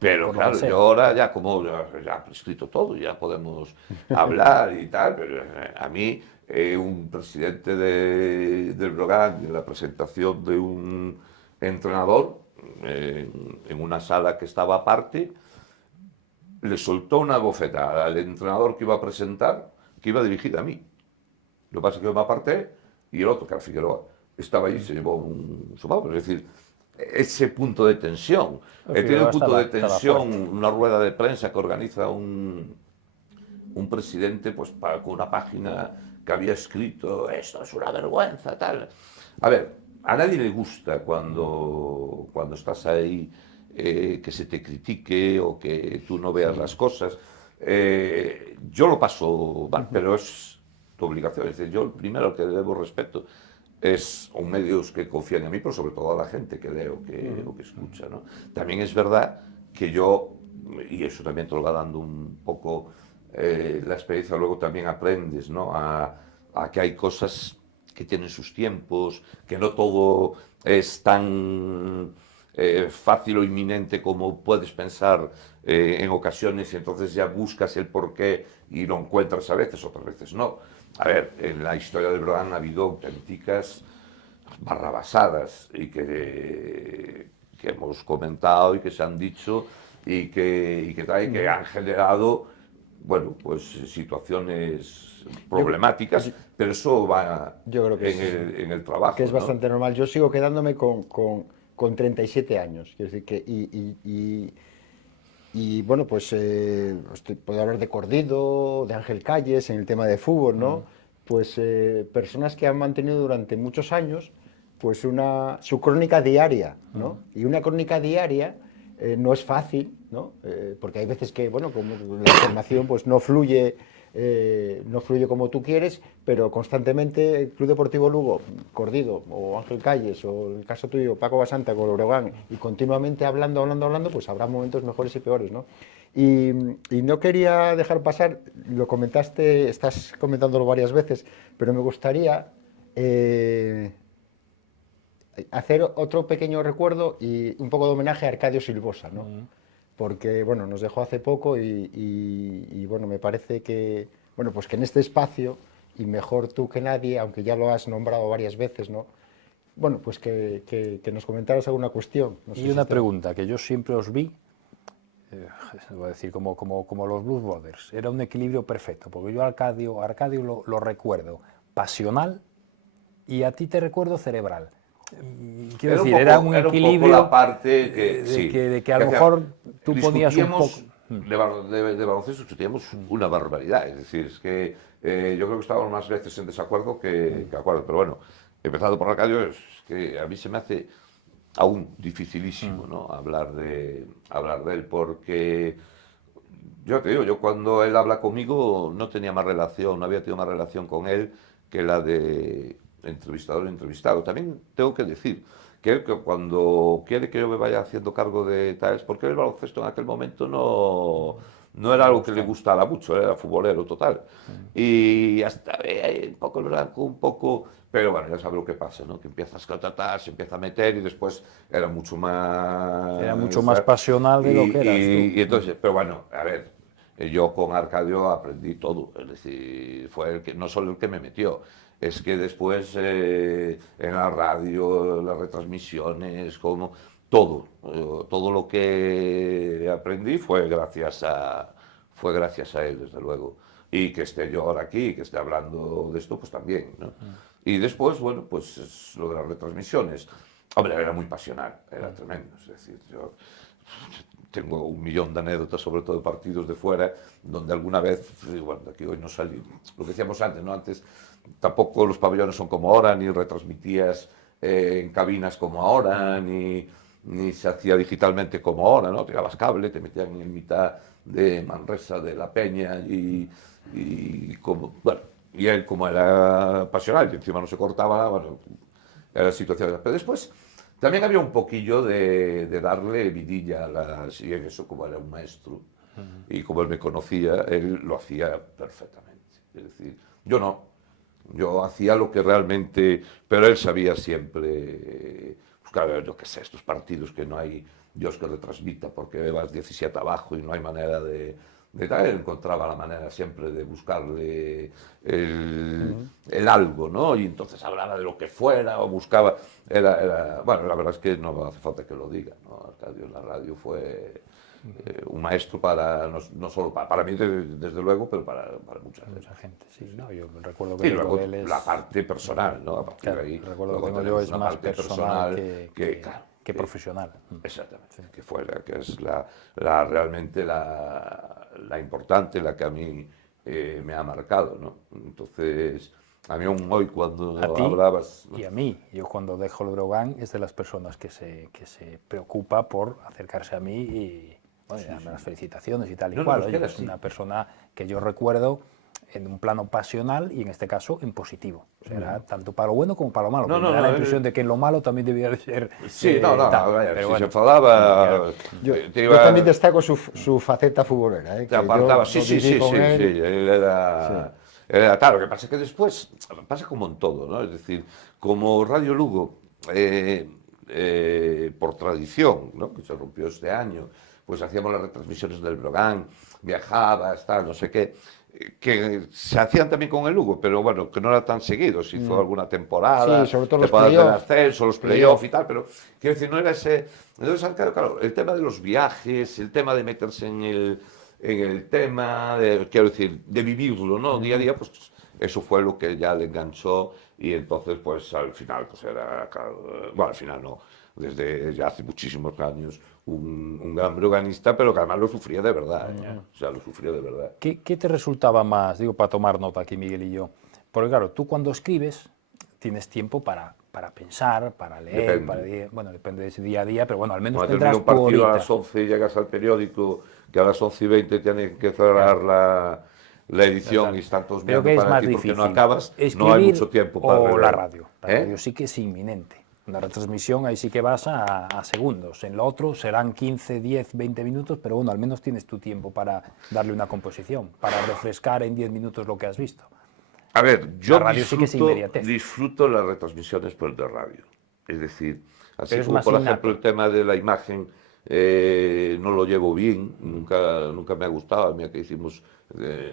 Pero por lo que claro, yo sea. ahora ya como ya he escrito todo, ya podemos hablar y tal, pero a mí un presidente del Brogan, de la presentación de un entrenador en una sala que estaba aparte, le soltó una bofetada al entrenador que iba a presentar, que iba dirigida a mí. Lo que pasa es que yo me aparté y el otro, que era Figueroa, estaba ahí y se llevó un sopapo. Es decir, ese punto de tensión. El He tenido Figueroa un punto de estaba tensión, fuerte. una rueda de prensa que organiza un presidente pues, con una página que había escrito, esto es una vergüenza, tal. A ver, a nadie le gusta cuando estás ahí que se te critique o que tú no veas las cosas. Yo lo paso mal, pero es tu obligación. Es decir, yo primero que debo respeto es a un medios que confían en mí, pero sobre todo a la gente que lee o que escucha. ¿No? También es verdad que yo, y eso también te lo va dando un poco la experiencia, luego también aprendes ¿no? a que hay cosas que tienen sus tiempos, que no todo es tan fácil o inminente como puedes pensar en ocasiones y entonces ya buscas el porqué y lo encuentras a veces, otras veces no. A ver, en la historia del Brogan ha habido auténticas barrabasadas y que hemos comentado y que se han dicho y que han generado, bueno, pues situaciones Yo, problemáticas, pero eso va yo creo en el que trabajo, es ¿no? bastante normal. Yo sigo quedándome con 37 años. Quiero decir que, bueno, pues puedo hablar de Cordido, de Ángel Calles en el tema de fútbol, ¿no? Pues personas que han mantenido durante muchos años pues su crónica diaria, ¿no? Y una crónica diaria no es fácil, ¿no? Porque hay veces que, bueno, como la información pues no fluye como tú quieres, pero constantemente el Club Deportivo Lugo, Cordido o Ángel Calles o el caso tuyo, Paco Basanta con Obregón, y continuamente hablando, pues habrá momentos mejores y peores, ¿no? Y no quería dejar pasar, lo comentaste, estás comentándolo varias veces, pero me gustaría hacer otro pequeño recuerdo y un poco de homenaje a Arcadio Silvosa, ¿no? Porque, bueno, nos dejó hace poco bueno, me parece que, bueno, pues que en este espacio, y mejor tú que nadie, aunque ya lo has nombrado varias veces, ¿no? Bueno, pues que nos comentaras alguna cuestión. No sé Y si una está... pregunta, que yo siempre os vi, voy a decir, como los Blues Brothers, era un equilibrio perfecto, porque yo a Arcadio lo recuerdo pasional y a ti te recuerdo cerebral. Quiero decir, era un Era un poco la equilibrio parte que, sí, de que a que lo hacía, mejor tú ponías un poco... discutíamos de baloncesto, discutíamos una barbaridad. Es decir, es que yo creo que estábamos más veces en desacuerdo que acuerdo. Pero bueno, empezando por Arcadio, es que a mí se me hace aún dificilísimo ¿no? hablar de él, porque yo te digo, yo cuando él habla conmigo no tenía más relación, no había tenido más relación con él que la de entrevistador a entrevistado. También tengo que decir que él que cuando quiere que yo me vaya haciendo cargo de tales, porque el baloncesto en aquel momento no era Me algo que le gusta. gustara mucho, era futbolero total. Y hasta un poco el blanco, un poco... Pero bueno, ya sabes lo que pasa, ¿no? Que empiezas a tratar, se empieza a meter y después era mucho Era mucho más... más pasional de lo que eras tú. Y entonces, pero bueno, a ver, yo con Arcadio aprendí todo, es decir, fue el que, no solo el que me metió, es que después en la radio, las retransmisiones, como todo lo que aprendí fue gracias a él, desde luego. Y que esté yo ahora aquí, que esté hablando de esto, pues también, ¿no? Y después, bueno, pues es lo de las retransmisiones. Hombre, era muy pasional, era tremendo, es decir, yo tengo un millón de anécdotas, sobre todo de partidos de fuera, donde alguna vez, bueno, de aquí hoy no salí, lo que decíamos antes, ¿no? Antes tampoco los pabellones son como ahora, ni retransmitías en cabinas como ahora, ni se hacía digitalmente como ahora, ¿no? Tirabas cable, te metían en mitad de Manresa, de La Peña, y como, bueno, y él como era pasional y encima no se cortaba, bueno, era la situación. Pero después también había un poquillo de darle vidilla a las... Y en eso, como era un maestro, y como él me conocía, él lo hacía perfectamente. Es decir, yo no. Yo hacía lo que realmente... Pero él sabía siempre... Pues claro, yo qué sé, estos partidos que no hay Dios que retransmita porque vas 17 abajo y no hay manera de tal, él encontraba la manera siempre de buscarle el algo, ¿no? Y entonces hablaba de lo que fuera o buscaba... Bueno, la verdad es que no hace falta que lo diga, ¿no? Arcadio en la radio fue un maestro para, no solo para mí, desde luego, pero para mucha gente. Mucha gente, sí. No, yo recuerdo que Y tengo luego de él es... la parte personal, ¿no? A partir Claro, de ahí, recuerdo que luego tengo yo tenemos es una más parte personal claro, que profesional. exactamente, Sí. que fue la que es realmente la importante, la que a mí me ha marcado, ¿no? Entonces, a mí aún hoy cuando A ti hablabas... y a mí. Yo cuando dejo el Brogan es de las personas que se preocupa por acercarse a mí y bueno, y darme las felicitaciones y tal y No, cual. es que Oye, era es así. una persona que yo recuerdo en un plano pasional y en este caso en positivo. O sea, era tanto para lo bueno como para lo malo. No, Porque no, me da no, la impresión de que en lo malo también debía de ser sí, no, tal. vaya, Pero si bueno, se enfadaba, Yo, te yo también iba... destaco su faceta futbolera, Te que yo apartaba, sí, lo sí, viví sí, con sí, sí, él. él Sí. era tal. Lo que pasa es que después, pasa como en todo, ¿no? Es decir, como Radio Lugo, por tradición, ¿no? Que se rompió este año, pues hacíamos las retransmisiones del Brogan, viajabas, tal, no sé qué, que se hacían también con el Lugo, pero bueno, que no era tan seguido, se hizo alguna Sí, temporada, sobre todo los temporadas del playoffs. ascenso, los playoffs y tal, pero quiero decir, no era ese... Entonces, claro, el tema de los viajes, el tema de meterse en el tema, quiero decir, de vivirlo, ¿no? Día a día, pues eso fue lo que ya le enganchó y entonces, pues al final, pues era, claro, bueno, al final no, desde ya hace muchísimos años, un gran broganista, pero que además lo sufría de verdad, ¿eh? O sea, lo sufría de verdad. ¿Qué te resultaba más, digo, para tomar nota aquí Miguel y yo? Porque claro, tú cuando escribes tienes tiempo para pensar, para leer, Depende. bueno, depende de ese día a día, pero bueno, al menos Cuando termina tendrás un tu partido a horita. las 11 y llegas al periódico, que a las 11:20 tienen que cerrar Claro, la edición y exacto. están todos Pero mirando ¿qué es para más ti porque no difícil? acabas, no hay ¿Escribir mucho tiempo para o la releer. radio? La radio ¿Eh? sí que es inminente. Una retransmisión ahí sí que vas a segundos. En lo otro serán 15, 10, 20 minutos, pero bueno, al menos tienes tu tiempo para darle una composición, para refrescar en 10 minutos lo que has visto. A ver, La yo radio sí que es inmediatez. disfruto las retransmisiones por de radio. Es decir, así Pero es como más por ejemplo innato. el tema de la imagen no lo llevo bien, nunca me ha gustado, mira que hicimos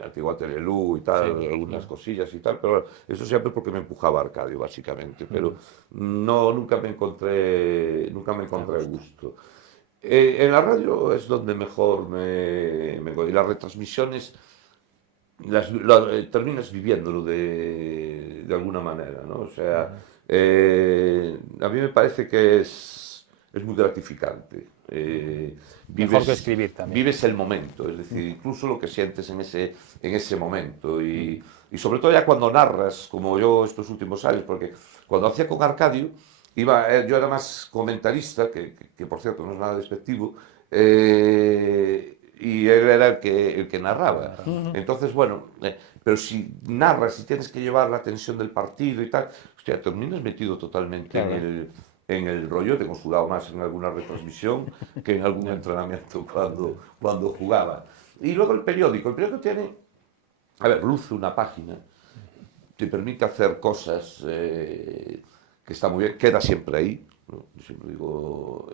Antigua Telelú y tal, Sí. algunas cosillas y tal, pero eso siempre porque me empujaba Arcadio, básicamente, pero no, nunca me encontré el gusto. En la radio es donde mejor y las retransmisiones terminas viviéndolo de alguna manera, ¿no? O sea, a mí me parece que es muy gratificante. Mejor que escribir también. Vives el momento, es decir, incluso lo que sientes en ese momento. Y sobre todo ya cuando narras, como yo estos últimos años, porque cuando hacía con Arcadio, yo era más comentarista, que por cierto no es nada despectivo, y él era el que narraba. Entonces, bueno, pero si narras, si tienes que llevar la tensión del partido y tal, hostia, terminas metido totalmente en el rollo. Tengo sudado más en alguna retransmisión que en algún entrenamiento cuando jugaba. Y luego el periódico tiene, a ver, luce una página, te permite hacer cosas que está muy bien, queda siempre ahí, ¿no? Yo siempre digo...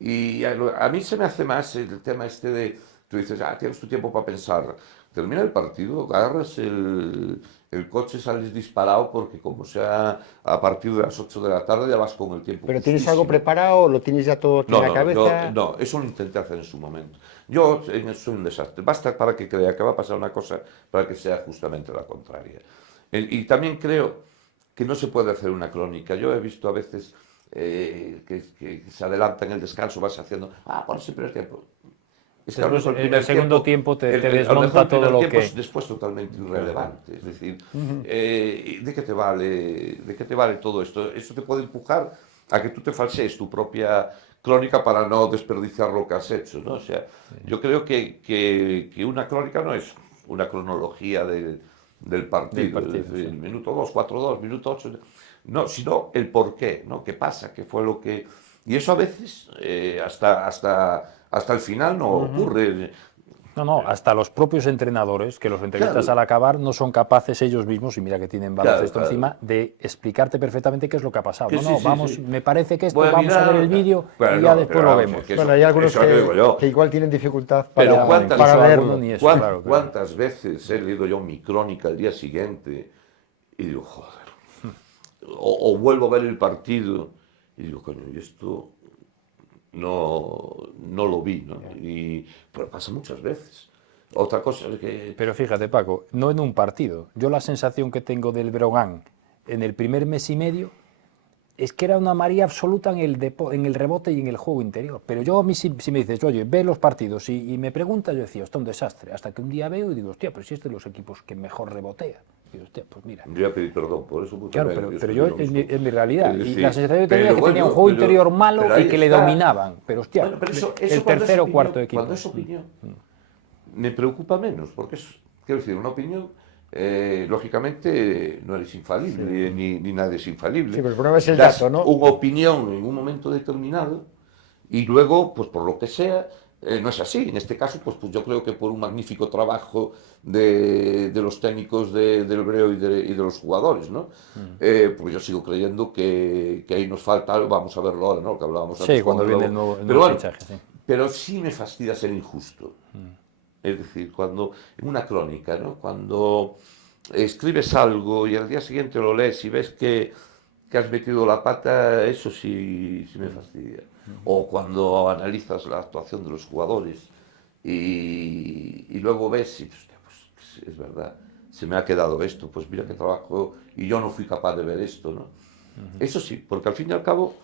y a mí se me hace más el tema este de, tú dices, tienes tu tiempo para pensar, termina el partido, agarras el coche, sales disparado, porque como sea a partir de las 8 de la tarde ya vas con el tiempo ¿Pero tienes algo justísimo. preparado? ¿Lo tienes ya todo aquí en No, la no, no, cabeza? no, eso lo intenté hacer en su momento. Yo soy un desastre. Basta para que crea que va a pasar una cosa para que sea justamente la contraria. Y también creo que no se puede hacer una crónica. Yo he visto a veces que se adelanta en el descanso, vas haciendo, por siempre el tiempo. Es que a lo Después, mejor el el primer segundo tiempo te a lo mejor desmonta el primer todo lo tiempo que... es después totalmente irrelevante. Es decir, ¿de qué te vale todo esto? Esto te puede empujar a que tú te falsees tu propia crónica para no desperdiciar lo que has hecho, ¿no? O sea, yo creo que una crónica no es una cronología del partido, es decir, sí. minuto 2, 4-2, minuto 8, no, sino el por qué, ¿no? ¿Qué pasa? ¿Qué fue lo que...? Y eso a veces, hasta el final no ocurre. No, hasta los propios entrenadores, que los entrevistas Claro. al acabar no son capaces ellos mismos, y mira que tienen baloncesto Claro. encima, de explicarte perfectamente qué es lo que ha pasado. Que No, sí, no, sí, vamos, sí. me parece que esto, Voy a vamos a ver mirar, el vídeo bueno, y ya no, después pero lo vamos, vemos. es que Bueno, hay algunos eso digo yo. que igual tienen dificultad Pero para, ¿cuántas- para Eso, verlo. alguno ni eso, ¿Cuán- claro. ¿Cuántas veces he leído yo mi crónica el día siguiente y digo, joder, o vuelvo a ver el partido y digo, coño, y esto no lo vi, ¿no? Pero pasa muchas veces. Otra cosa es que... Pero fíjate, Paco, no en un partido. Yo la sensación que tengo del Breogán en el primer mes y medio es que era una maría absoluta en el rebote y en el juego interior. Pero yo a mí si me dices, oye, ve los partidos y me preguntas, yo decía, hostia, un desastre. Hasta que un día veo y digo, hostia, pero si es de los equipos que mejor rebotea. Y digo, hostia, pues mira. Yo ya pedí perdón por eso. Porque Claro, pero yo en mi realidad, Es y decir, la sensación que tenía pero es que tenía un bueno, juego pero- interior malo pero ahí y que le está. dominaban. Pero hostia, Bueno, pero eso el cuando es tercer o opinión- cuarto equipo. Cuando es opinión, me preocupa menos, porque es, quiero decir, una opinión, lógicamente, no eres infalible, ni nadie es infalible. Sí, pero el problema es el Das dato, ¿no? una opinión en un momento determinado y luego, pues por lo que sea, no es así. En este caso, pues yo creo que por un magnífico trabajo de los técnicos del Breo y de los jugadores, ¿no? Porque yo sigo creyendo que ahí nos falta algo, vamos a verlo ahora, ¿no? Lo que hablábamos antes. Sí, cuando viene el nuevo Pero bueno, fichaje, sí. pero sí me fastidia ser injusto. Es decir, cuando en una crónica, ¿no? Cuando escribes algo y al día siguiente lo lees y ves que has metido la pata, eso sí me fastidia. O cuando analizas la actuación de los jugadores y luego ves y hostia, pues, es verdad, se me ha quedado esto, pues mira qué trabajo y yo no fui capaz de ver esto, ¿no? Eso sí, porque al fin y al cabo,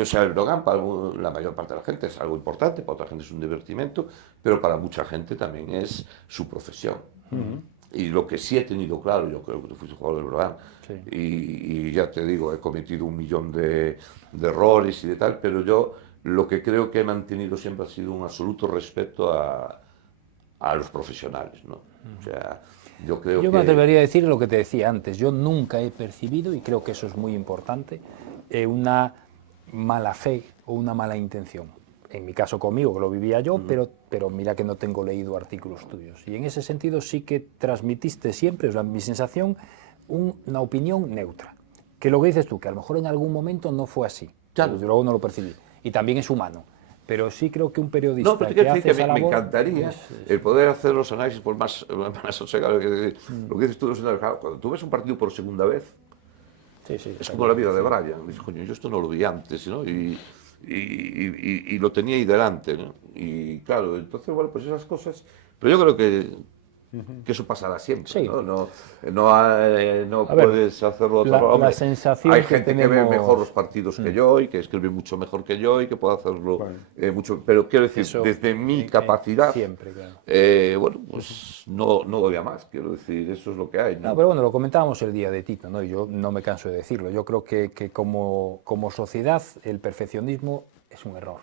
o sea, el Brogan para la mayor parte de la gente es algo importante, para otra gente es un divertimento, pero para mucha gente también es su profesión. Y lo que sí he tenido claro, yo creo que tú fuiste jugador del Brogan, Sí. y ya te digo, he cometido 1.000.000 de errores y de tal, pero yo lo que creo que he mantenido siempre ha sido un absoluto respeto a los profesionales, ¿no? O sea, yo creo Yo que... me atrevería a decir lo que te decía antes. Yo nunca he percibido, y creo que eso es muy importante, una mala fe o una mala intención. En mi caso conmigo, que lo vivía yo, pero mira que no tengo leído artículos tuyos. Y en ese sentido sí que transmitiste siempre, o sea, mi sensación, una opinión neutra. Que lo que dices tú, que a lo mejor en algún momento no fue así. Claro. Desde luego no lo percibí. Y también es humano. Pero sí creo que un periodista No, pero te que quiero decir hace que esa me labor encantaría el poder hacer los análisis por más sosegado. Lo que dices tú, claro, cuando tú ves un partido por segunda vez, Sí, sí, es está como la vida claro. de Brian. Dices, coño, yo esto no lo vi antes, ¿no? Y lo tenía ahí delante, ¿no? Y claro, entonces, bueno, pues esas cosas. Pero yo creo que eso pasará siempre, Sí. ¿no? No A ver, puedes hacerlo de otra la forma. Hombre, sensación hay que gente que ve tenemos- mejor los partidos que yo y que escribe mucho mejor que yo y que puede hacerlo Bueno. mucho. Pero quiero decir, Eso desde mi capacidad, siempre, claro. bueno, pues no doy a más, quiero decir, eso es lo que hay, ¿no? No, pero bueno, lo comentábamos el día de Tito, ¿no? Y yo no me canso de decirlo. Yo creo que como sociedad el perfeccionismo es un error.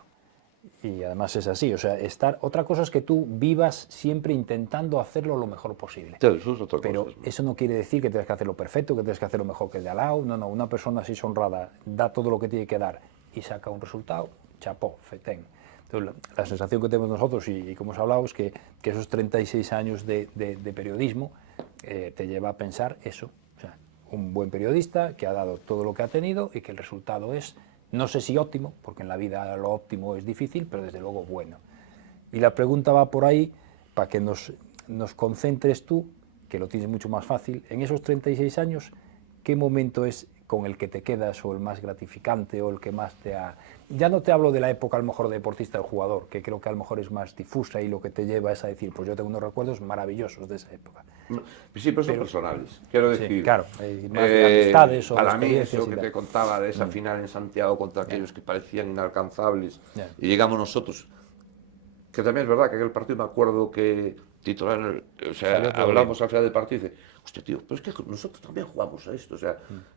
Y además es así. O sea, otra cosa es que tú vivas siempre intentando hacerlo lo mejor posible. Claro, eso es otra Pero cosa. eso no quiere decir que tengas que hacerlo perfecto, que tengas que hacerlo mejor que el de al lado. No, una persona así honrada da todo lo que tiene que dar y saca un resultado, chapó, fetén. Entonces, la sensación que tenemos nosotros, y como os he hablado, es que esos 36 años de periodismo te lleva a pensar eso. O sea, un buen periodista que ha dado todo lo que ha tenido y que el resultado es, no sé si óptimo, porque en la vida lo óptimo es difícil, pero desde luego bueno. Y la pregunta va por ahí, para que nos concentres tú, que lo tienes mucho más fácil, en esos 36 años, ¿qué momento es con el que te quedas o el más gratificante o el que más te ha... Ya no te hablo de la época a lo mejor de deportista o jugador, que creo que a lo mejor es más difusa y lo que te lleva es a decir, pues yo tengo unos recuerdos maravillosos de esa época. Sí, pero son personales. Quiero Sí, decir, claro, hay más de amistades o de para mí experiencias eso y que tal. te contaba de esa final en Santiago contra aquellos que parecían inalcanzables Ya. y llegamos nosotros, que también es verdad que aquel partido me acuerdo que titular, o sea, Salió todo hablamos al final del partido y dice, hostia tío, pero es que nosotros también jugamos a esto, o sea,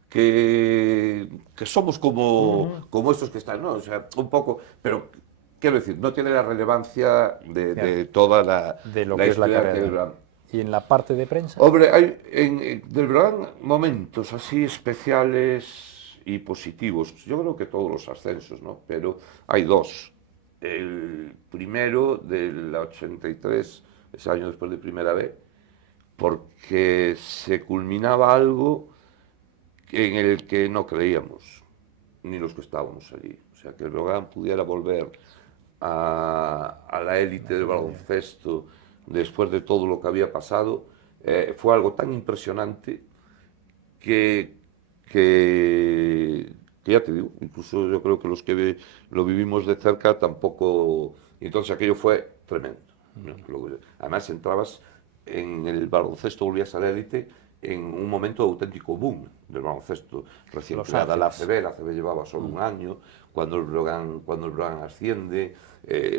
que somos como estos que están, ¿no? O sea, un poco, pero quiero decir, no tiene la relevancia de toda De lo que es la historia que carrera. Y en la parte de prensa, Hombre, hay del Breogán momentos así especiales y positivos. Yo creo que todos los ascensos, ¿no? Pero hay dos. el primero del 83, ese año después de Primera B, porque se culminaba algo en el que no creíamos, ni los que estábamos allí. O sea, que el Breogán pudiera volver a la élite del baloncesto después de todo lo que había pasado, fue algo tan impresionante que, que ya te digo, incluso yo creo que los que lo vivimos de cerca tampoco... Y entonces aquello fue tremendo, ¿no? Además entrabas en el baloncesto, volvías a la élite en un momento de auténtico boom del baloncesto. Recién Los creada Ángeles. la ACB llevaba solo un año, cuando el Breogán asciende.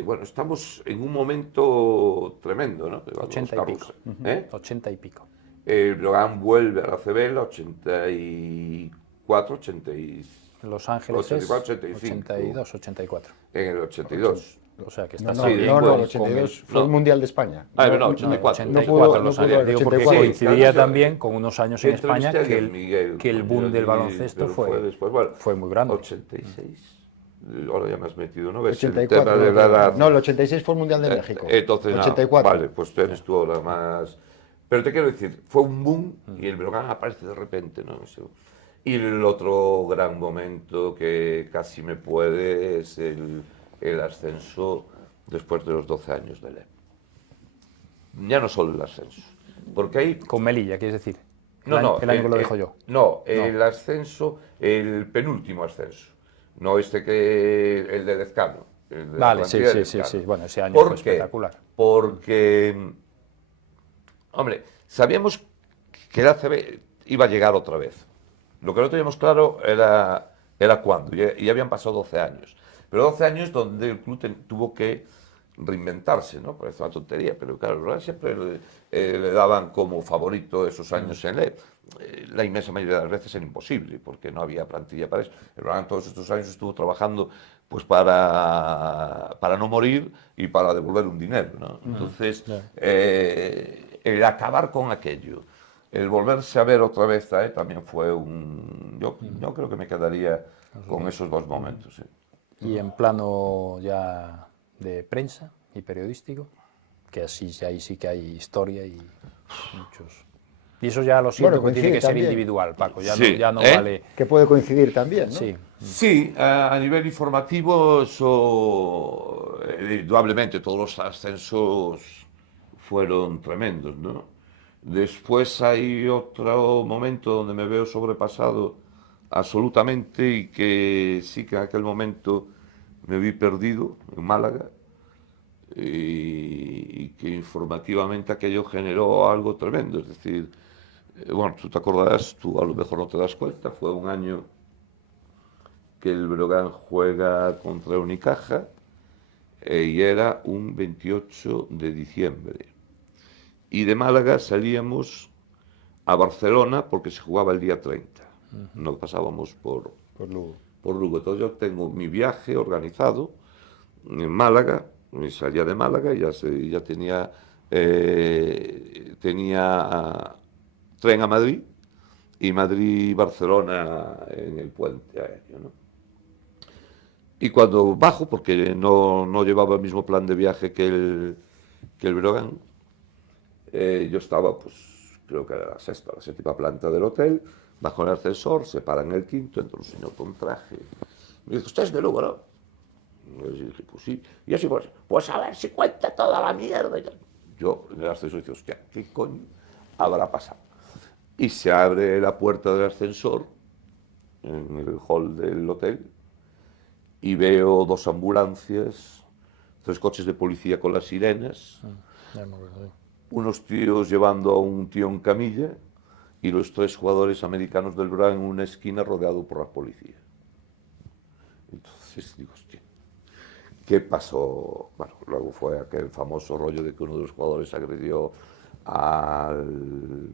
Bueno, estamos en un momento tremendo, ¿no? Cuando 80 y los pico. carros, ¿eh? 80 y pico. El Breogán vuelve a la ACB en la 84, 85. Los Ángeles 84, es 85. 82, 84. En el 82. O sea, que No, está no, Sí, no, bueno, el 82 fue el no. Mundial de España. No, No, 84. 84 no Los pudo Ángeles. el Digo, porque 84. coincidiría Sí, también con unos años en España entrevisté a que Miguel, que el boom yo del allí, baloncesto pero fue después, bueno, muy grande. 86. Ahora ya me has metido, ¿no? ¿Ves? El 84, tema de la edad. no, el 86 fue el Mundial de México. Entonces, nada, 84. vale, pues tú eres tú ahora más... Pero te quiero decir, fue un boom y el Breogán aparece de repente, ¿no? Y el otro gran momento que casi me puede es el ascenso después de los 12 años de LEP. Ya no solo el ascenso, porque ahí... Con Melilla, quieres decir. El año que lo dejo yo. No, el ascenso, el penúltimo ascenso. No el de Lezcano. El de la Vale, sí, plantilla de sí, Lezcano. sí. Bueno, ese año ¿Por fue qué? espectacular. Porque, hombre, sabíamos que el ACB iba a llegar otra vez. Lo que no teníamos claro era cuándo, y ya habían pasado 12 años. Pero 12 años donde el club tuvo que reinventarse, ¿no? Parece una tontería, pero claro, ¿verdad? Siempre le daban como favorito esos años en LEP. La inmensa mayoría de las veces era imposible, porque no había plantilla para eso. El Breogán todos estos años estuvo trabajando pues para no morir y para devolver un dinero, ¿no? Entonces, el acabar con aquello, el volverse a ver otra vez también fue un... Yo creo que me quedaría con esos dos momentos. ¿Sí? Y en plano ya de prensa y periodístico, que ahí sí que hay historia y muchos... Y eso ya lo siento, Bueno, que tiene que ser también. individual, Paco, Sí, ya no ¿eh? vale... Que puede coincidir también, ¿no? Sí, Sí, a nivel informativo, eso, indudablemente, todos los ascensos fueron tremendos, ¿no? Después hay otro momento donde me veo sobrepasado absolutamente y que sí que en aquel momento me vi perdido en Málaga y que informativamente aquello generó algo tremendo. Es decir, bueno, tú te acordarás, tú a lo mejor no te das cuenta, fue un año que el Breogán juega contra Unicaja y era un 28 de diciembre. Y de Málaga salíamos a Barcelona porque se jugaba el día 30. No pasábamos por Lugo. Entonces yo tengo mi viaje organizado en Málaga, me salía de Málaga y ya tenía tren a Madrid y Madrid-Barcelona en el puente aéreo, ¿no? Y cuando bajo, porque no llevaba el mismo plan de viaje que el Breogán, yo estaba, pues, creo que era la séptima planta del hotel, bajo el ascensor, se para en el quinto, entra un señor con traje. Me dice, ¿usted es de Lugo, no? Y yo dije, pues sí. Y así, pues a ver si cuenta toda la mierda. Yo en el ascensor dije, hostia, ¿qué coño habrá pasado? Y se abre la puerta del ascensor, en el hall del hotel, y veo 2 ambulancias, 3 coches de policía con las sirenas, unos tíos llevando a un tío en camilla y los 3 jugadores americanos del Breogán en una esquina rodeado por la policía. Entonces digo, hostia, ¿qué pasó? Bueno, luego fue aquel famoso rollo de que uno de los jugadores agredió al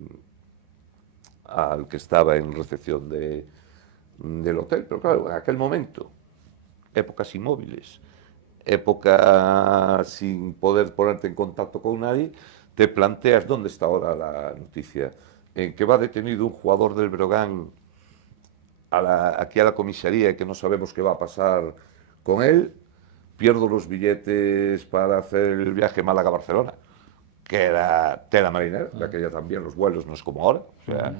que estaba en recepción del hotel, pero claro, en aquel momento, épocas inmóviles, época sin poder ponerte en contacto con nadie, te planteas dónde está ahora la noticia, en que va detenido un jugador del Breogán aquí a la comisaría y que no sabemos qué va a pasar con él, pierdo los billetes para hacer el viaje Málaga-Barcelona, que era tela marinera, de aquella también los vuelos no es como ahora. O sea,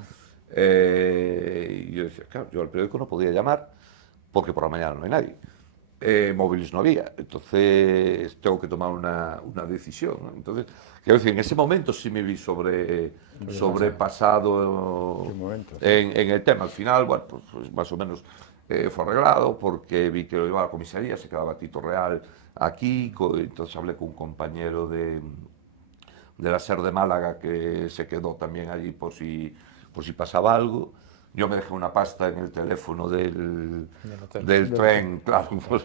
y yo decía, claro, yo al periódico no podía llamar porque por la mañana no hay nadie. Móviles no había, entonces tengo que tomar una decisión, ¿no? Entonces, quiero decir, en ese momento sí me vi sobrepasado en el tema. Al final, bueno, pues más o menos fue arreglado porque vi que lo iba a la comisaría, se quedaba Tito Real aquí, entonces hablé con un compañero de la SER de Málaga que se quedó también allí por si pasaba algo. Yo me dejé una pasta en el teléfono del tren, claro, pues,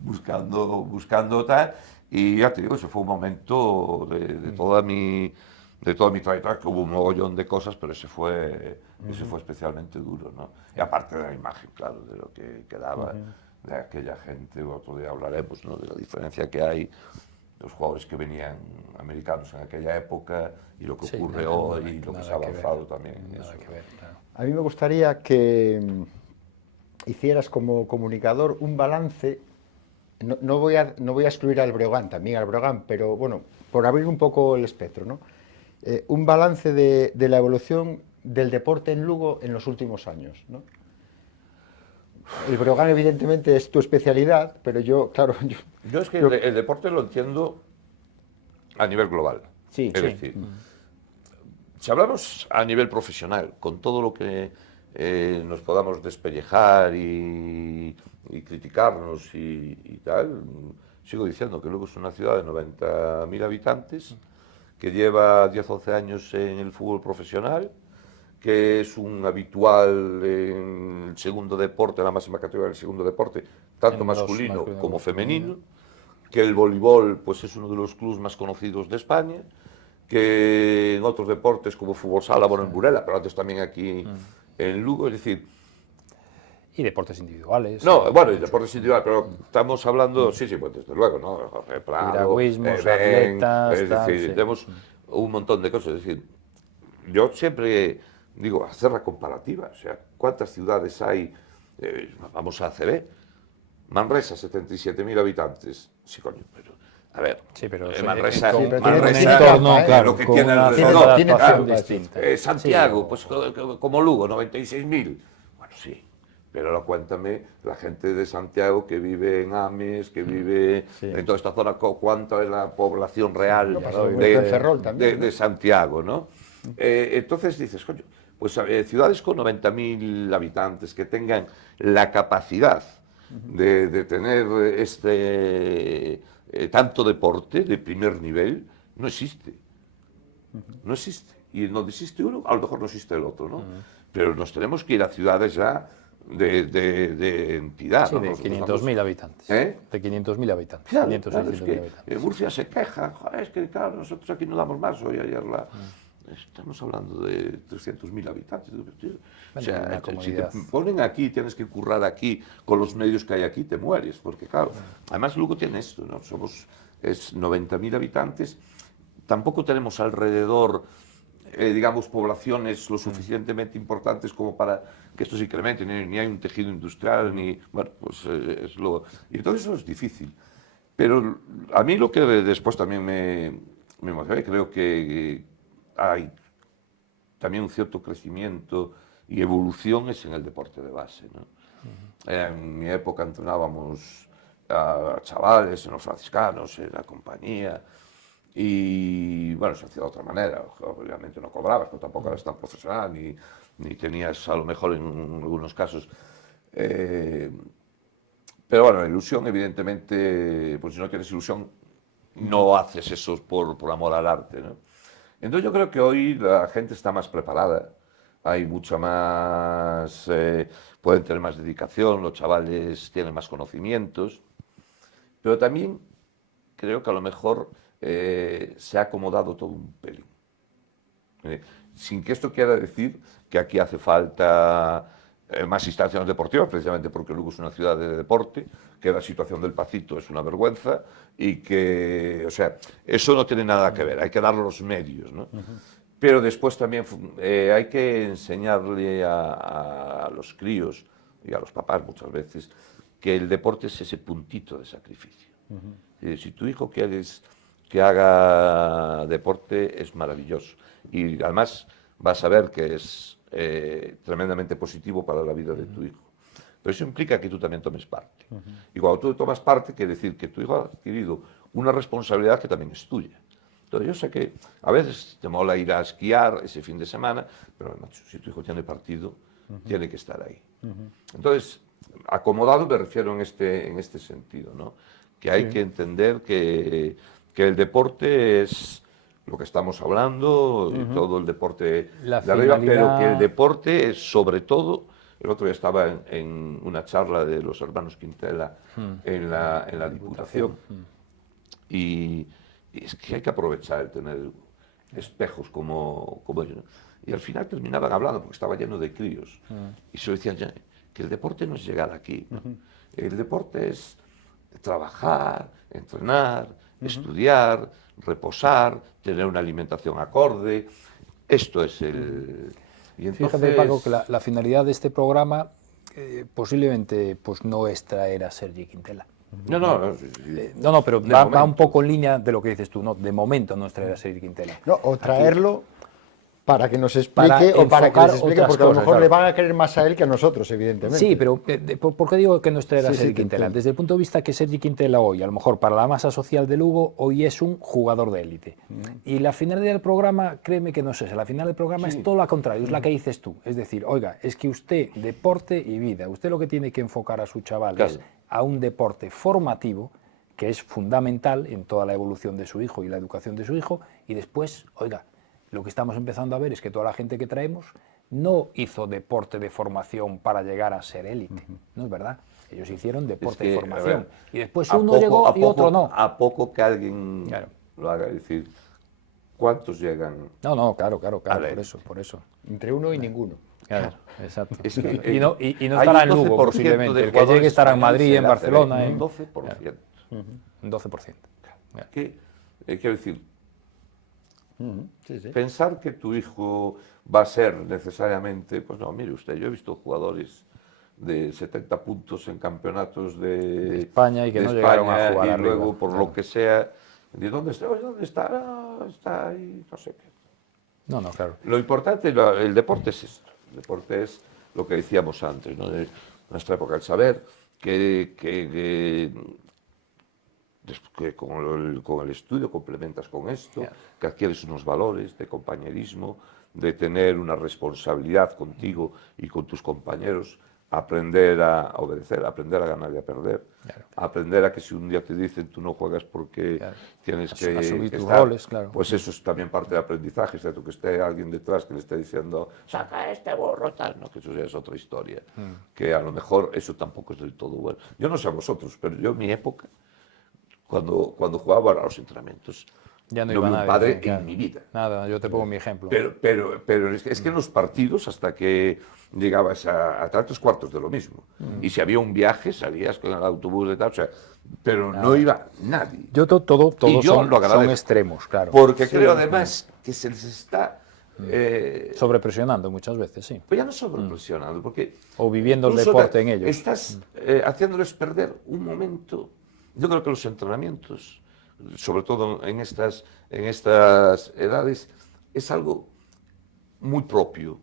buscando tal, y ya te digo, ese fue un momento de toda mi trayectoria, que hubo un mogollón de cosas, pero ese fue especialmente duro, ¿no? Y aparte de la imagen, claro, de lo que quedaba de aquella gente, otro día hablaremos, ¿no?, de la diferencia que hay, los jugadores que venían americanos en aquella época y lo que ocurre hoy y lo que se ha avanzado también en eso. A mí me gustaría que hicieras como comunicador un balance. No voy a excluir al Breogán, también al Breogán, pero bueno, por abrir un poco el espectro, ¿no? Un balance de la evolución del deporte en Lugo en los últimos años, ¿no? El Breogán evidentemente es tu especialidad, pero yo, claro... Yo es que el deporte lo entiendo a nivel global. Sí, es decir, si hablamos a nivel profesional, con todo lo que nos podamos despellejar y criticarnos y tal, sigo diciendo que Lugo es una ciudad de 90.000 habitantes, que lleva 10 o 11 años en el fútbol profesional, que es un habitual en el segundo deporte, la máxima categoría del segundo deporte, tanto masculino como femenino, que el voleibol pues, es uno de los clubes más conocidos de España, que en otros deportes como fútbol sala, bueno, en Burela, pero antes también aquí en Lugo, es decir... Y deportes individuales. No, bueno, y deportes individuales, pero estamos hablando, sí, pues desde luego, ¿no? Jorge Prado, piragüismos, atletas, es decir, tenemos un montón de cosas, es decir, yo siempre digo, hacer la comparativa, o sea, ¿cuántas ciudades hay? Vamos a ACB, Manresa, 77.000 habitantes, sí, coño, pero... A ver, sí, pero Manresa, claro, lo que tiene alrededor, distinta. Santiago, pues como Lugo, 96.000. Bueno, sí, pero cuéntame, la gente de Santiago que vive en Ames, que vive en toda esta zona, ¿cuánto es la población real de Santiago, ¿no? Entonces dices, coño, pues ciudades con 90.000 habitantes que tengan la capacidad de tener tanto deporte de primer nivel, no existe. No existe. Y donde existe uno, a lo mejor no existe el otro, ¿no? Pero nos tenemos que ir a ciudades ya de entidad. Sí, ¿no? de 500.000 habitantes. ¿Eh? De 500.000 habitantes. Claro, 500, claro, 600.000 habitantes. Murcia se queja, joder, es que claro, nosotros aquí no damos más. Hoy ayer estamos hablando de 300.000 habitantes. O sea, si te ponen aquí, tienes que currar aquí, con los medios que hay aquí, te mueres. Porque claro, además Lugo tiene esto, ¿no? Es 90.000 habitantes. Tampoco tenemos alrededor, digamos, poblaciones lo suficientemente importantes como para que esto se incremente, ni hay un tejido industrial, ni... Bueno, pues y entonces eso es difícil. Pero a mí lo que después también me emociona, creo que hay también un cierto crecimiento y evolución es en el deporte de base, ¿no? En mi época entrenábamos a chavales en los franciscanos, en la compañía, y bueno, se hacía de otra manera, obviamente no cobrabas, pero tampoco eras tan profesional, ni tenías a lo mejor en algunos casos... pero bueno, la ilusión, evidentemente, pues si no tienes ilusión, no haces eso por amor al arte, ¿no? Entonces yo creo que hoy la gente está más preparada, hay mucha más, pueden tener más dedicación, los chavales tienen más conocimientos, pero también creo que a lo mejor se ha acomodado todo un pelín. Sin que esto quiera decir que aquí hace falta más instalaciones deportivas, precisamente porque Lugo es una ciudad de deporte, que la situación del Pacito es una vergüenza y que, o sea, eso no tiene nada que ver, hay que dar los medios, ¿no? Pero después también hay que enseñarle a los críos y a los papás muchas veces que el deporte es ese puntito de sacrificio. Si tu hijo quieres que haga deporte, es maravilloso. Y además vas a ver que es tremendamente positivo para la vida de tu hijo. Pero eso implica que tú también tomes parte. Y cuando tú tomas parte, quiere decir que tu hijo ha adquirido una responsabilidad que también es tuya. Entonces yo sé que a veces te mola ir a esquiar ese fin de semana, pero macho, si tu hijo tiene partido, tiene que estar ahí. Entonces, acomodado me refiero en este sentido, ¿no? Que hay que entender que el deporte es lo que estamos hablando, y todo el deporte La de arriba, pero finalidad- que el deporte es sobre todo, el otro día estaba en una charla de los hermanos Quintela en la Diputación, y es que hay que aprovechar el tener espejos como ellos, ¿no? Y al final terminaban hablando, porque estaba lleno de críos, y se decían ya, que el deporte no es llegar aquí, ¿no? El deporte es trabajar, entrenar, estudiar, reposar, tener una alimentación acorde. Esto es el... Y entonces, Fíjate, Paco, que la finalidad de este programa posiblemente pues, no es traer a Sergi Quintela. no, No, pero de va momento. un poco en línea de lo que dices tú, ¿no? De momento no es traer a Sergi Quintela. No, o traerlo para que nos Para explique o para que enfocar les explique, otras porque a lo cosas, mejor claro. le van a querer más a él que a nosotros, evidentemente. Sí, pero ¿por qué digo que no es traer a Sí, sí, Sergi te Quintela? entiendo. Desde el punto de vista que Sergi Quintela hoy, a lo mejor para la masa social de Lugo, hoy es un jugador de élite. Y la finalidad del programa, créeme que no es esa. La final del programa es todo lo contrario, es la que dices tú. Es decir, oiga, es que usted, deporte y vida, usted lo que tiene que enfocar a su chaval es Claro. a un deporte formativo, que es fundamental en toda la evolución de su hijo y la educación de su hijo, y después, oiga, lo que estamos empezando a ver es que toda la gente que traemos no hizo deporte de formación para llegar a ser élite, ¿no es verdad? Ellos hicieron deporte que, de a formación. ver, Y después a uno poco- llegó a y otro poco- no. A poco que alguien Claro. lo haga, es decir, ¿cuántos llegan? No, claro, Vale. por eso. Entre uno y ninguno. Claro, exacto. Es que, y no hay estará en un Lugo 12% posiblemente. de El que llegue jugadores estará en españoles Madrid, en la ACB, Barcelona. Un 12%. Un 12%. Claro. Que, quiero decir, Sí, sí. pensar que tu hijo va a ser necesariamente, pues no, mire usted, yo he visto jugadores de 70 puntos en campeonatos de España y que de no llegaron a España, jugar y arriba, luego por claro. lo que sea, ¿de dónde está? Oye, ¿dónde está? Ah, está ahí, no sé qué. No, claro. Lo importante, el deporte es esto. El deporte es lo que decíamos antes, ¿no? De nuestra época, el saber que con el estudio complementas con esto, Yeah. que adquieres unos valores de compañerismo, de tener una responsabilidad contigo y con tus compañeros, aprender a obedecer, aprender a ganar y a perder, Claro. aprender a que si un día te dicen tú no juegas porque Claro. tienes A que asumir tus estar, roles, claro. pues eso es también parte del aprendizaje, excepto que esté alguien detrás que le esté diciendo saca este burro tal, no, que eso ya es otra historia, que a lo mejor eso tampoco es del todo bueno. Yo no sé a vosotros, pero yo en mi época, cuando jugaba a los entrenamientos, Ya no vi iba un nadie, padre sí, claro. en mi vida. Nada, yo te pongo mi ejemplo. Pero es que en los partidos, hasta que llegabas a tantos cuartos de lo mismo, y si había un viaje, salías con el autobús de tal, o sea, pero no iba nadie. Yo todos Y yo son, lo agradezco, son extremos, claro. Porque creo además que se les está... Sobrepresionando muchas veces, sí. pues ya no sobrepresionando, porque... O viviendo el incluso deporte en ellos. Estás haciéndoles perder un momento. Yo creo que los entrenamientos, sobre todo en estas edades, es algo muy propio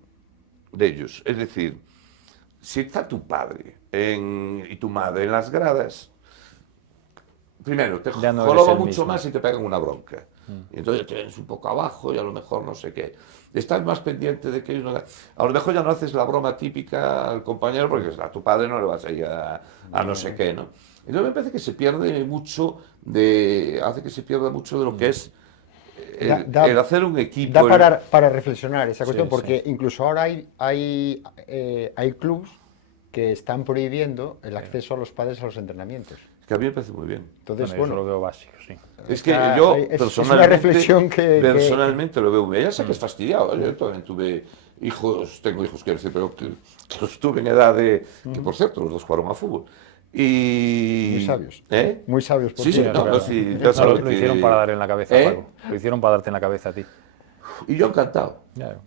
de ellos. Es decir, si está tu padre y tu madre en las gradas, primero, te Ya no eres joroba el mucho mismo. más y te pegan una bronca. Y entonces te ves un poco abajo y a lo mejor no sé qué. Estás más pendiente de que ellos no... A lo mejor ya no haces la broma típica al compañero porque a tu padre no le vas a ir a no sé qué, ¿no? Entonces me parece que se pierde mucho hace que se pierda mucho de lo que es el hacer un equipo. Da para reflexionar esa cuestión, Sí, porque incluso ahora hay clubs que están prohibiendo el acceso a los padres a los entrenamientos. Que a mí me parece muy bien. Entonces, Bueno, yo bueno, lo veo básico, sí. Es que Está- yo es personalmente, una reflexión que- personalmente lo veo. Ya sé que es fastidiado. Yo también tuve hijos, tengo hijos, quiero decir, pero que los tuve en edad de... Que por cierto, los dos jugaron a fútbol. Y... Muy sabios. ¿Eh? Muy sabios, por Sí, sí, cierto. no, sí, ya No, sabes lo que- hicieron para dar en la cabeza, ¿Eh? Paco. Lo hicieron para darte en la cabeza a ti. Y yo encantado. Claro.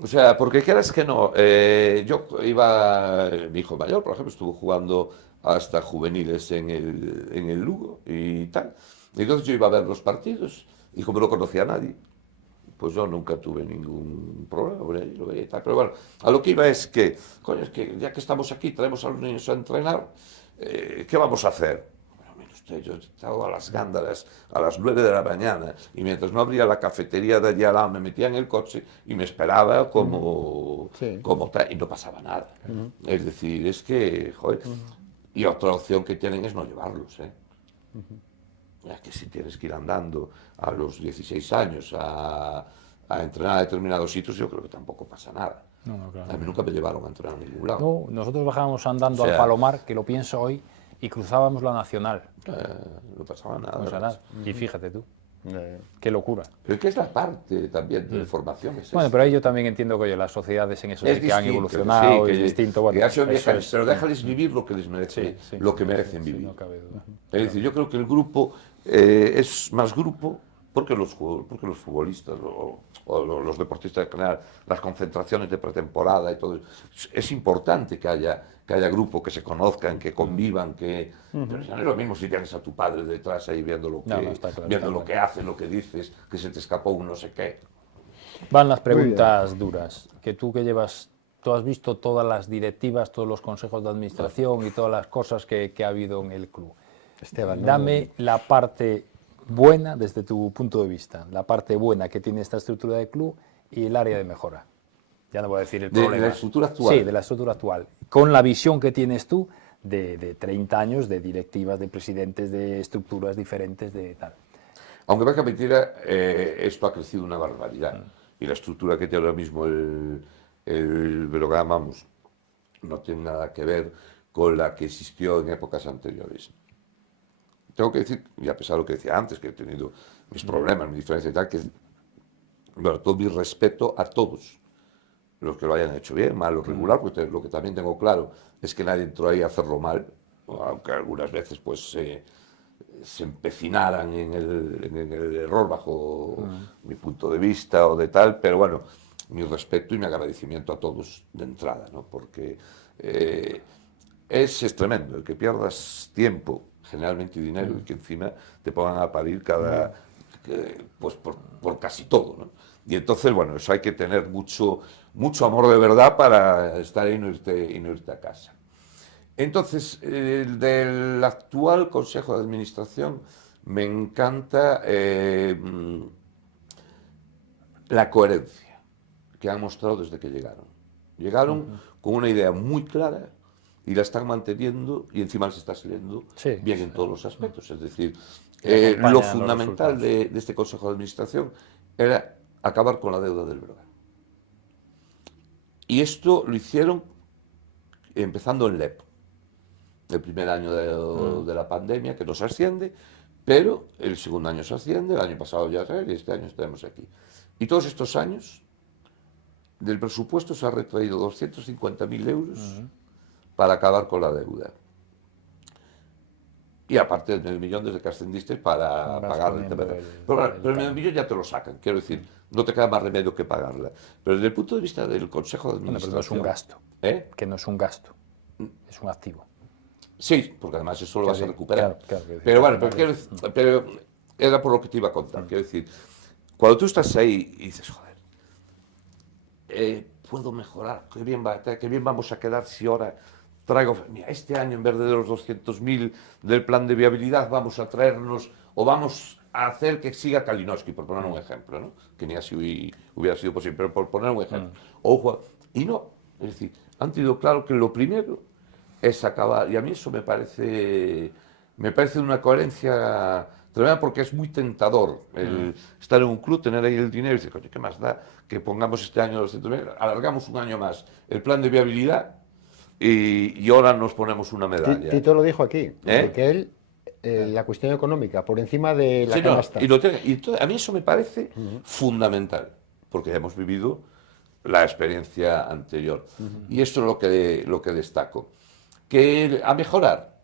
O sea, porque quieras que no, yo iba, mi hijo mayor, por ejemplo, estuvo jugando hasta juveniles en el Lugo y tal. Y entonces yo iba a ver los partidos y como no conocía a nadie, pues yo nunca tuve ningún problema, por ahí lo veía y tal. Pero bueno, a lo que iba es que, coño, es que ya que estamos aquí, traemos a los niños a entrenar, ¿qué vamos a hacer? Bueno, mire usted, yo estaba a las gándaras a las 9 de la mañana y mientras no abría la cafetería de allá al lado me metía en el coche y me esperaba Sí. como tal, y no pasaba nada. Es decir, es que, joder, y otra opción que tienen es no llevarlos, ¿eh? Ya que si tienes que ir andando a los 16 años a entrenar a determinados sitios, yo creo que tampoco pasa nada. No, claro. A mí nunca me llevaron a entrenar a ningún lado. No, nosotros bajábamos andando O sea, al Palomar, que lo pienso hoy, y cruzábamos la Nacional. No pasaba nada. O sea, nada. Y fíjate tú, Eh, qué locura. Pero que es la parte también de formación. Es Bueno, esto. pero ahí yo también entiendo que oye, las sociedades en eso Es sí que han distinto, evolucionado, sí, es distinto. Bueno, que ha sido eso viejas, pero déjales vivir lo que les merece, Sí, sí, lo que sí, merecen sí, vivir. no cabe duda. Es decir, yo creo que el grupo es más grupo porque los futbolistas o los deportistas en general, las concentraciones de pretemporada y todo, es importante que haya grupo, que se conozcan, que convivan, pero ya no es lo mismo si tienes a tu padre detrás ahí viendo lo que, No, está claro, viendo está lo que hace, lo que dices, que se te escapó un no sé qué. Van las preguntas duras, que tú llevas, tú has visto todas las directivas, todos los consejos de administración y todas las cosas que ha habido en el club. Esteban, ¿no? Dame la parte buena desde tu punto de vista, la parte buena que tiene esta estructura de club y el área de mejora. Ya no voy a decir el De problema. la estructura actual. Sí, de la estructura actual. Con la visión que tienes tú de 30 años de directivas, de presidentes, de estructuras diferentes, de tal. Aunque parezca mentira, esto ha crecido una barbaridad. Y la estructura que tiene ahora mismo el programa, vamos, no tiene nada que ver con la que existió en épocas anteriores. Tengo que decir, y a pesar de lo que decía antes, que he tenido mis problemas, mis diferencias y tal, que, bueno, todo mi respeto a todos los que lo hayan hecho bien, mal o regular, porque lo que también tengo claro es que nadie entró ahí a hacerlo mal, aunque algunas veces pues se empecinaran en el error bajo mi punto de vista o de tal, pero bueno, mi respeto y mi agradecimiento a todos de entrada, ¿no? Porque es tremendo el que pierdas tiempo, generalmente dinero, y que encima te pongan a parir pues por casi todo, ¿no? Y entonces, bueno, eso hay que tener mucho amor de verdad para estar ahí y no irte a casa. Entonces, del actual Consejo de Administración me encanta la coherencia que han mostrado desde que llegaron. Llegaron con una idea muy clara y la están manteniendo y encima les está saliendo Sí, bien en todos los aspectos. Es decir, Y acompañan lo los fundamental resultados. de este Consejo de Administración era acabar con la deuda del Breogán. Y esto lo hicieron empezando en LEP, el primer año de la pandemia, que no se asciende, pero el segundo año se asciende, el año pasado ya y este año estamos aquí. Y todos estos años, del presupuesto se ha retraído 250.000 euros para acabar con la deuda. Y aparte del millón desde que ascendiste para Vas pagar el poniendo tema. el Pero el cambio. millón ya te lo sacan, quiero decir, no te queda más remedio que pagarla. Pero desde el punto de vista del Consejo de Bueno, pero no es Administración... un gasto, ¿Eh? que no es un gasto, es un activo. Sí, porque además eso lo vas a recuperar. Claro, pero bueno, pero era por lo que te iba a contar. Quiero decir, cuando tú estás ahí y dices, joder, puedo mejorar, qué bien vamos a quedar si ahora traigo, mira, este año en vez de los 200.000 del plan de viabilidad vamos a traernos o vamos a hacer que siga Kalinowski, por poner un ejemplo, ¿no? Que ni así hubiera sido posible, pero por poner un ejemplo. Y no, es decir, han tenido claro que lo primero es acabar, y a mí eso me parece una coherencia tremenda porque es muy tentador el estar en un club, tener ahí el dinero y decir, coño, ¿qué más da que pongamos este año 200.000, alargamos un año más el plan de viabilidad y ahora nos ponemos una medalla? Tito lo dijo aquí, de ¿Eh? que él, la cuestión económica, por encima de la Sí, no, canasta. a mí eso me parece fundamental, porque ya hemos vivido la experiencia anterior. Y esto es lo que destaco. Que a mejorar,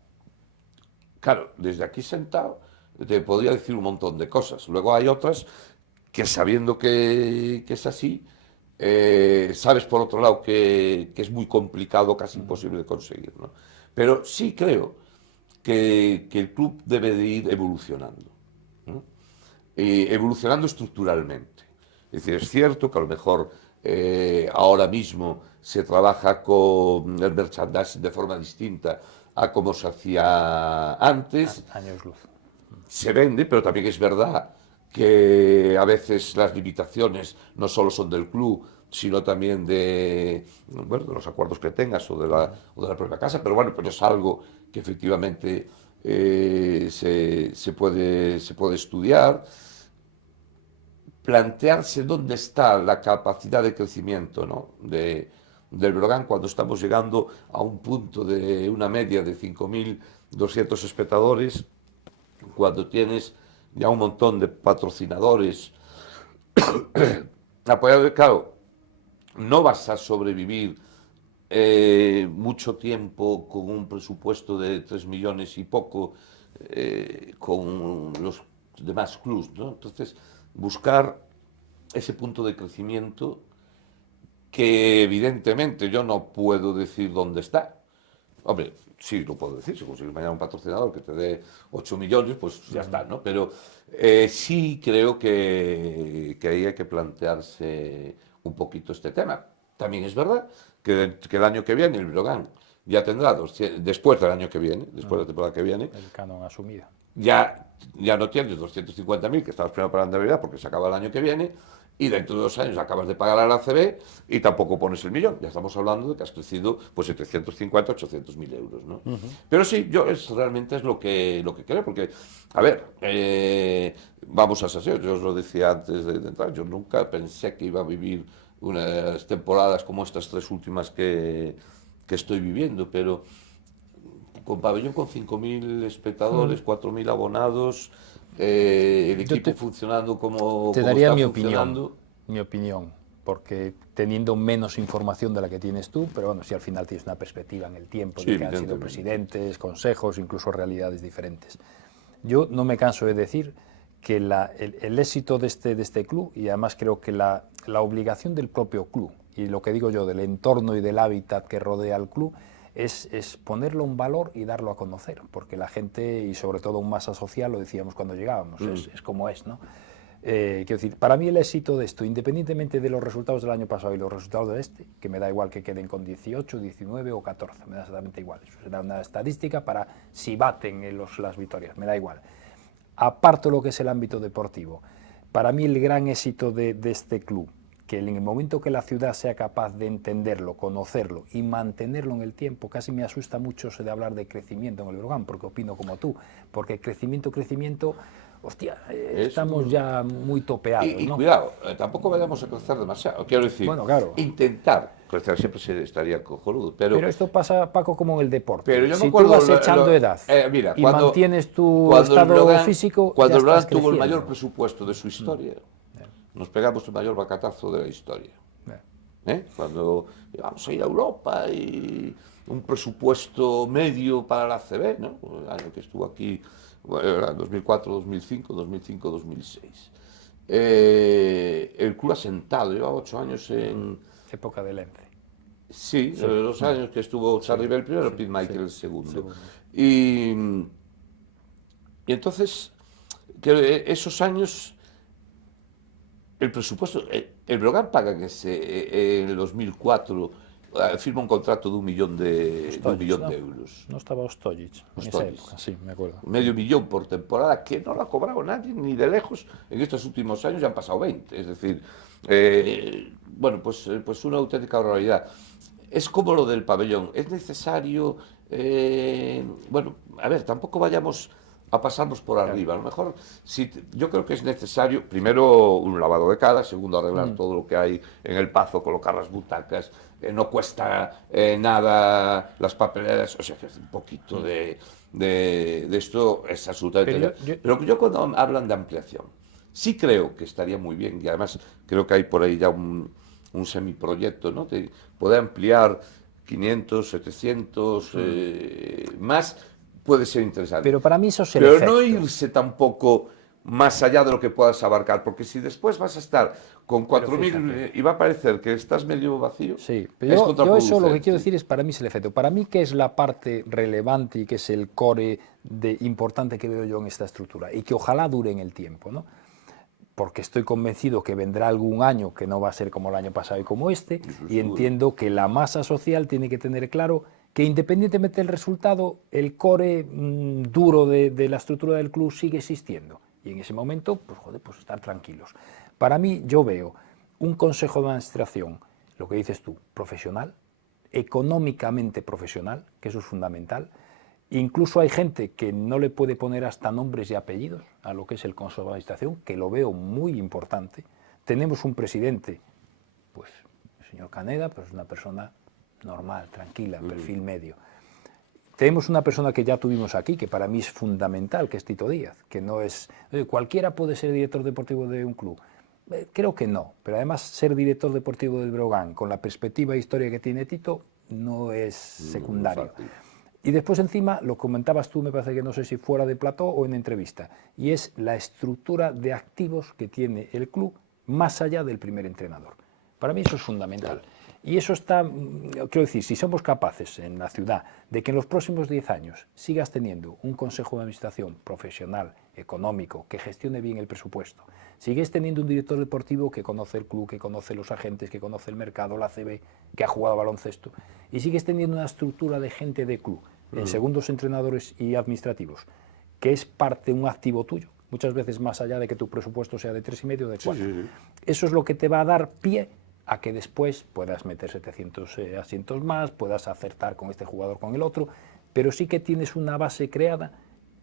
claro, desde aquí sentado te podría decir un montón de cosas. Luego hay otras que sabiendo que es así, sabes por otro lado que es muy complicado, casi imposible de conseguir, ¿no? Pero sí creo que el club debe de ir evolucionando, ¿no? Evolucionando estructuralmente. Es decir, es cierto que a lo mejor ahora mismo se trabaja con el merchandising de forma distinta a como se hacía antes. Años luz. Se vende, pero también es verdad que a veces las limitaciones no solo son del club, sino también bueno, de los acuerdos que tengas o de la propia casa, pero bueno, pero es algo que efectivamente se puede estudiar. Plantearse dónde está la capacidad de crecimiento, ¿no? Del Brogan cuando estamos llegando a un punto de una media de 5.200 espectadores, cuando tienes ya un montón de patrocinadores apoyados. Claro, no vas a sobrevivir mucho tiempo con un presupuesto de 3 millones y poco con los demás clubs, ¿no? Entonces, buscar ese punto de crecimiento que evidentemente yo no puedo decir dónde está. Hombre, sí, lo puedo decir, si consigues mañana un patrocinador que te dé 8 millones, pues ya está, ¿no? Pero sí creo que ahí hay que plantearse un poquito este tema. También es verdad que el año que viene el Breogán ya tendrá, después del año que viene, después de la temporada que viene, El canon asumido. ya no tienes 250.000 que estabas esperando para la Navidad porque se acaba el año que viene, y dentro de 2 años acabas de pagar a la ACB y tampoco pones el millón. Ya estamos hablando de que has crecido pues 750, 800.000 euros, ¿no? Pero sí, realmente es lo que creo, porque, a ver, vamos a ser serios, yo os lo decía antes de entrar, yo nunca pensé que iba a vivir unas temporadas como estas 3 últimas que estoy viviendo, pero con pabellón con 5.000 espectadores, 4.000 abonados, el equipo funcionando como Te daría está mi funcionando. opinión, porque teniendo menos información de la que tienes tú, pero bueno, si al final tienes una perspectiva en el tiempo Sí, de que han sido presidentes, consejos, incluso realidades diferentes. Yo no me canso de decir que el éxito de este club, y además creo que la obligación del propio club, y lo que digo yo, del entorno y del hábitat que rodea al club, es ponerlo en valor y darlo a conocer, porque la gente, y sobre todo en masa social, lo decíamos cuando llegábamos, es como es, ¿no? Quiero decir, para mí el éxito de esto, independientemente de los resultados del año pasado y los resultados de este, que me da igual que queden con 18, 19 o 14, me da exactamente igual, eso será una estadística para si baten las victorias, me da igual. Aparto lo que es el ámbito deportivo, para mí el gran éxito de este club, que en el momento que la ciudad sea capaz de entenderlo, conocerlo y mantenerlo en el tiempo, casi me asusta mucho eso de hablar de crecimiento en el Breogán, porque opino como tú, porque crecimiento, hostia, estamos ya muy topeados, Y ¿no? cuidado, tampoco vayamos a crecer demasiado. Quiero decir, Bueno, claro. intentar crecer siempre estaría cojonudo, pero esto pasa, Paco, como en el deporte. yo me Si tú acuerdo vas echando edad mira, y mantienes tu cuando el estado Breogán- físico, cuando ya el Breogán estás tuvo el creciendo. mayor presupuesto de su historia, nos pegamos el mayor bacatazo de la historia. Cuando íbamos a ir a Europa y un presupuesto medio para la ACB, ¿no? El año que estuvo aquí, bueno, era 2004, 2005, 2005, 2006. El club asentado, llevaba 8 años en... Época del ENCE. Sí, los años que estuvo Charlie Bell primero, Pete Michael el segundo. Y entonces, esos años, el presupuesto, el Breogán paga en el 2004, firma un contrato de 1 millón de euros. No estaba Ostojic en esa época, sí, me acuerdo. 500.000 por temporada, que no lo ha cobrado nadie, ni de lejos. En estos últimos años ya han pasado 20. Es decir, bueno, pues una auténtica barbaridad. Es como lo del pabellón. Es necesario, bueno, a ver, tampoco vayamos a pasarnos por arriba. A lo mejor, yo creo que es necesario, primero, un lavado de cara, segundo, arreglar todo lo que hay en el Pazo, colocar las butacas, no cuesta nada las papeleras, o sea, que es un poquito de esto es absolutamente... Pero yo cuando hablan de ampliación, sí creo que estaría muy bien, y además creo que hay por ahí ya un semiproyecto, ¿no? De poder ampliar 500, 700, más, puede ser interesante. Pero para mí eso se Pero le no irse tampoco más allá de lo que puedas abarcar, porque si después vas a estar con 4.000 fíjate. y va a parecer que estás medio vacío, Sí, es pero yo eso lo que contraproducente. quiero decir es, para mí es el efecto. Para mí, ¿qué es la parte relevante y qué es el core importante que veo yo en esta estructura? Y que ojalá dure en el tiempo, ¿no? Porque estoy convencido que vendrá algún año que no va a ser como el año pasado y como este, Eso y seguro. entiendo que la masa social tiene que tener claro que independientemente del resultado, el core duro de la estructura del club sigue existiendo. Y en ese momento, pues joder, pues estar tranquilos. Para mí, yo veo un consejo de administración, lo que dices tú, profesional, económicamente profesional, que eso es fundamental. Incluso hay gente que no le puede poner hasta nombres y apellidos a lo que es el Consejo de Administración, que lo veo muy importante. Tenemos un presidente, pues el señor Caneda, pues es una persona normal, tranquila, perfil medio. Tenemos una persona que ya tuvimos aquí, que para mí es fundamental, que es Tito Díaz, que no es... cualquiera puede ser director deportivo de un club. Creo que no, pero además ser director deportivo del Breogán, con la perspectiva e historia que tiene Tito, no es secundario. Y después encima, lo comentabas tú, me parece que no sé si fuera de plató o en entrevista, y es la estructura de activos que tiene el club más allá del primer entrenador. Para mí eso es fundamental. Y eso está, quiero decir, si somos capaces en la ciudad de que en los próximos 10 años sigas teniendo un consejo de administración profesional, económico, que gestione bien el presupuesto, sigues teniendo un director deportivo que conoce el club, que conoce los agentes, que conoce el mercado, la ACB, que ha jugado baloncesto, y sigues teniendo una estructura de gente de club, en segundos entrenadores y administrativos, que es parte, un activo tuyo, muchas veces más allá de que tu presupuesto sea de 3,5 o de 4. Sí. Eso es lo que te va a dar pie a que después puedas meter 700 asientos más, puedas acertar con este jugador, con el otro, pero sí que tienes una base creada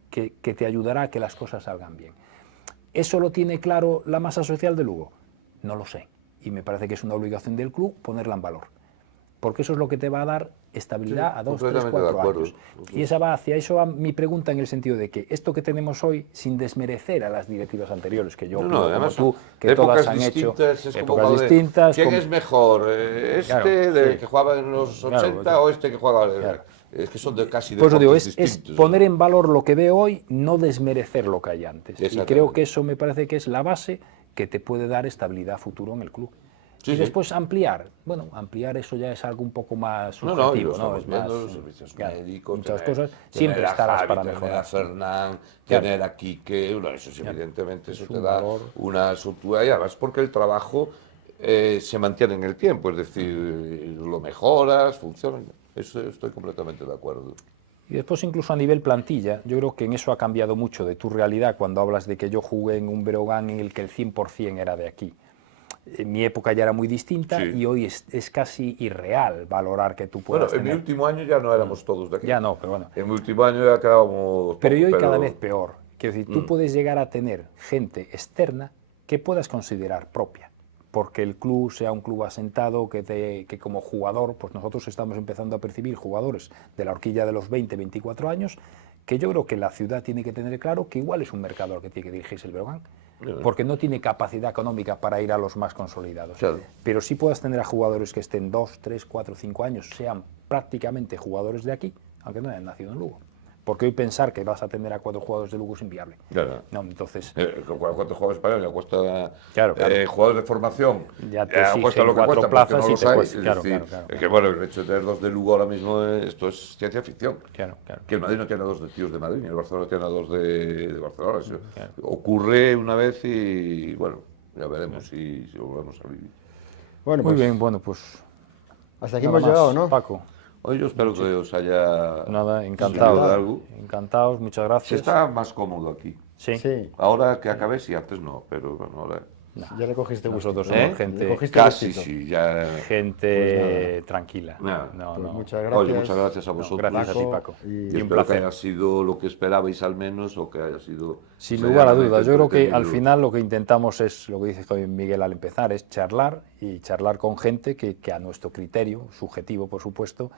que te ayudará a que las cosas salgan bien. ¿Eso lo tiene claro la masa social de Lugo? No lo sé, y me parece que es una obligación del club ponerla en valor, porque eso es lo que te va a dar estabilidad a 2, 3, 4 años. Y hacia eso va mi pregunta, en el sentido de que esto que tenemos hoy, sin desmerecer a las directivas anteriores, que yo opino como tú, que todas han hecho épocas distintas. ¿Quién es mejor? ¿Este que jugaba en los 80 o este que jugaba? Claro. Es que son casi deportes distintos. Es poner en valor lo que veo hoy, no desmerecer lo que hay antes. Y creo que eso me parece que es la base que te puede dar estabilidad a futuro en el club. Sí, y después ampliar, bueno, ampliar eso ya es algo un poco más subjetivo, ¿no? Es más, servicios médicos, muchas cosas, siempre estarás para mejorar. Tener a Fernán, tener a Quique, eso sí, evidentemente eso te da una estructura y además porque el trabajo se mantiene en el tiempo, es decir, lo mejoras, funciona, eso estoy completamente de acuerdo. Y después incluso a nivel plantilla, yo creo que en eso ha cambiado mucho de tu realidad cuando hablas de que yo jugué en un Breogán en el que el 100% era de aquí. En mi época ya era muy distinta y hoy es casi irreal valorar que tú puedas tener. En mi último año ya no éramos todos de aquí. Ya no, pero bueno. En mi último año ya quedábamos... Pero hoy cada vez peor. Quiero decir, tú puedes llegar a tener gente externa que puedas considerar propia, porque el club sea un club asentado, que como jugador, pues nosotros estamos empezando a percibir jugadores de la horquilla de los 20, 24 años, que yo creo que la ciudad tiene que tener claro que igual es un mercado al que tiene que dirigirse el Breogán, porque no tiene capacidad económica para ir a los más consolidados. Claro. Pero sí puedas tener a jugadores que estén 2, 3, 4, 5 años, sean prácticamente jugadores de aquí, aunque no hayan nacido en Lugo. Porque hoy pensar que vas a tener a 4 jugadores de Lugo es inviable. Claro. No, entonces... 4 jugadores españoles cuesta... Claro. Jugadores de formación... Ya te cuesta lo que 4 cuesta, plazas no y te cuesta. Claro. Es que, bueno, el hecho de tener 2 de Lugo ahora mismo, esto es ciencia ficción. Claro. Que el Madrid no tiene a 2 de tíos de Madrid, ni el Barcelona tiene a 2 de Barcelona. Claro. Ocurre una vez y, bueno, ya veremos si volvemos a vivir. Bueno, muy bien, bueno, pues... Hasta aquí hemos llegado, ¿no? Paco. Hoy yo espero que os haya... Nada, encantado. Encantados, muchas gracias. Se está más cómodo aquí. Sí. Ahora que acabé, sí, antes no, pero bueno, ahora... No. Ya le cogiste vosotros somos gente... Casi sí, ya... Gente pues tranquila. No. Muchas gracias. Oye, muchas gracias a vosotros. Gracias a ti, Paco. Y un placer. Que haya sido lo que esperabais al menos, o que haya sido... Sin lugar a dudas. Yo creo que al final lo que intentamos es, lo que dice Miguel al empezar, es charlar, y charlar con gente que a nuestro criterio, subjetivo por supuesto,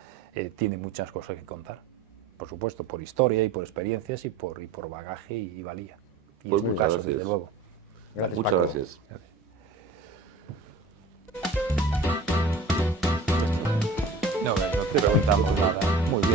tiene muchas cosas que contar. Por supuesto, por historia y por experiencias y por bagaje y valía. Y pues en tu caso, desde luego. Gracias, muchas Paco. Gracias. No te preguntamos nada. Muy bien.